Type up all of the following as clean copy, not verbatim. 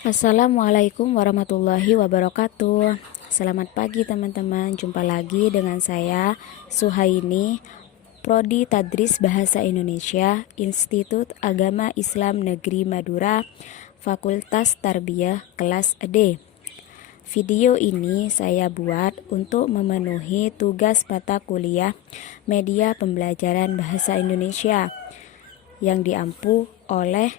Assalamualaikum warahmatullahi wabarakatuh. Selamat pagi teman-teman. Jumpa lagi dengan saya Suhaini, Prodi Tadris Bahasa Indonesia, Institut Agama Islam Negeri Madura, Fakultas Tarbiyah kelas D. Video ini saya buat untuk memenuhi tugas mata kuliah Media Pembelajaran Bahasa Indonesia yang diampu oleh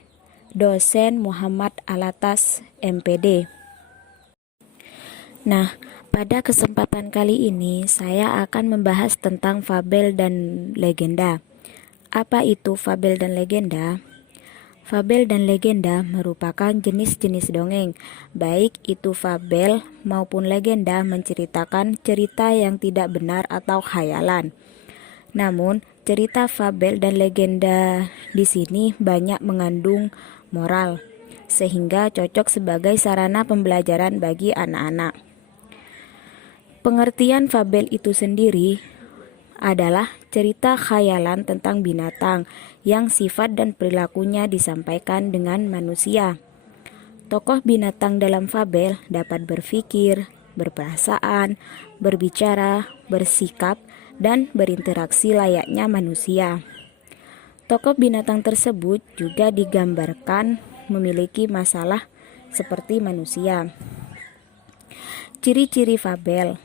dosen Muhammad Alatas MPD. Nah, pada kesempatan kali ini saya akan membahas tentang fabel dan legenda. Apa itu fabel dan legenda? Fabel dan legenda merupakan jenis-jenis dongeng, baik itu fabel maupun legenda menceritakan cerita yang tidak benar atau khayalan. Namun, cerita fabel dan legenda di sini banyak mengandung moral, sehingga cocok sebagai sarana pembelajaran bagi anak-anak. Pengertian fabel itu sendiri adalah cerita khayalan tentang binatang yang sifat dan perilakunya disampaikan dengan manusia. Tokoh binatang dalam fabel dapat berpikir, berperasaan, berbicara, bersikap, dan berinteraksi layaknya manusia. Tokoh binatang tersebut juga digambarkan memiliki masalah seperti manusia. Ciri-ciri fabel.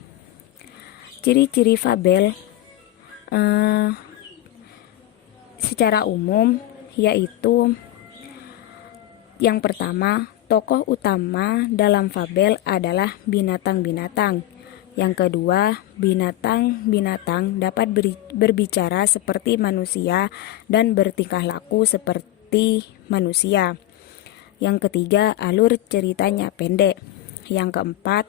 Ciri-ciri fabel secara umum yaitu yang pertama, tokoh utama dalam fabel adalah binatang-binatang. Yang kedua, binatang-binatang dapat berbicara seperti manusia dan bertingkah laku seperti manusia. Yang ketiga, alur ceritanya pendek. Yang keempat,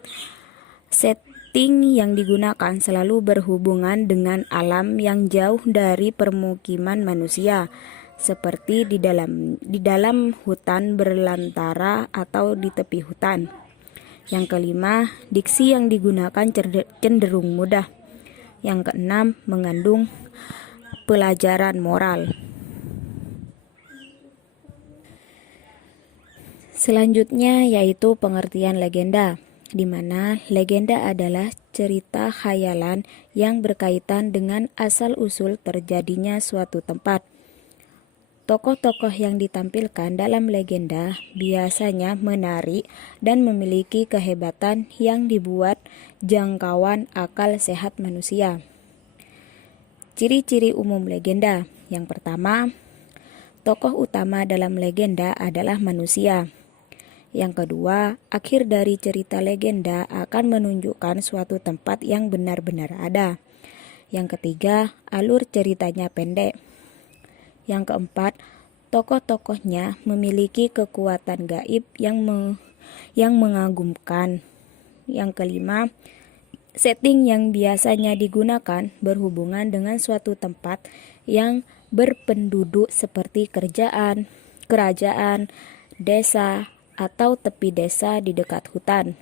setting yang digunakan selalu berhubungan dengan alam yang jauh dari permukiman manusia, seperti di dalam hutan berlantara atau di tepi hutan. Yang kelima, diksi yang digunakan cenderung mudah. Yang keenam, mengandung pelajaran moral. Selanjutnya yaitu pengertian legenda, di mana legenda adalah cerita khayalan yang berkaitan dengan asal-usul terjadinya suatu tempat. Tokoh-tokoh yang ditampilkan dalam legenda biasanya menarik dan memiliki kehebatan yang dibuat jangkauan akal sehat manusia. Ciri-ciri umum legenda. Yang pertama, tokoh utama dalam legenda adalah manusia. Yang kedua, akhir dari cerita legenda akan menunjukkan suatu tempat yang benar-benar ada. Yang ketiga, alur ceritanya pendek. Yang keempat, tokoh-tokohnya memiliki kekuatan gaib yang mengagumkan. Yang kelima, setting yang biasanya digunakan berhubungan dengan suatu tempat yang berpenduduk seperti kerajaan, desa, atau tepi desa di dekat hutan.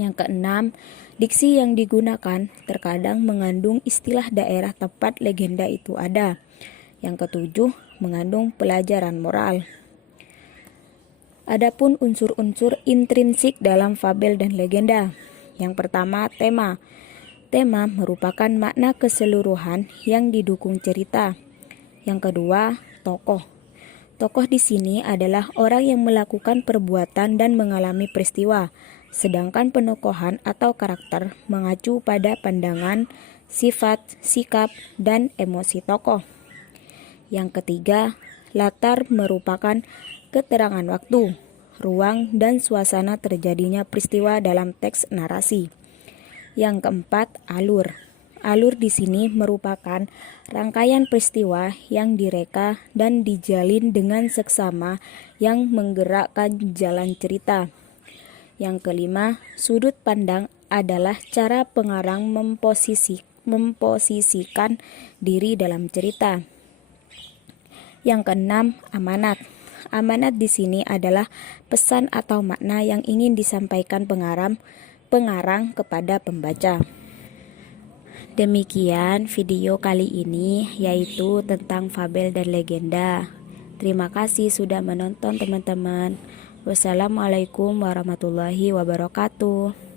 Yang keenam, diksi yang digunakan terkadang mengandung istilah daerah tempat legenda itu ada. Yang ketujuh, mengandung pelajaran moral. Adapun unsur-unsur intrinsik dalam fabel dan legenda. Yang pertama, tema. Tema merupakan makna keseluruhan yang didukung cerita. Yang kedua, tokoh. Tokoh di sini adalah orang yang melakukan perbuatan dan mengalami peristiwa, sedangkan penokohan atau karakter mengacu pada pandangan, sifat, sikap, dan emosi tokoh. Yang ketiga, latar merupakan keterangan waktu, ruang, dan suasana terjadinya peristiwa dalam teks narasi. Yang keempat, alur. Alur di sini merupakan rangkaian peristiwa yang direka dan dijalin dengan seksama yang menggerakkan jalan cerita. Yang kelima, sudut pandang adalah cara pengarang memposisikan diri dalam cerita. Yang keenam, amanat. Amanat di sini adalah pesan atau makna yang ingin disampaikan pengarang kepada pembaca. Demikian video kali ini, yaitu tentang fabel dan legenda. Terima kasih sudah menonton teman-teman. Wassalamualaikum warahmatullahi wabarakatuh.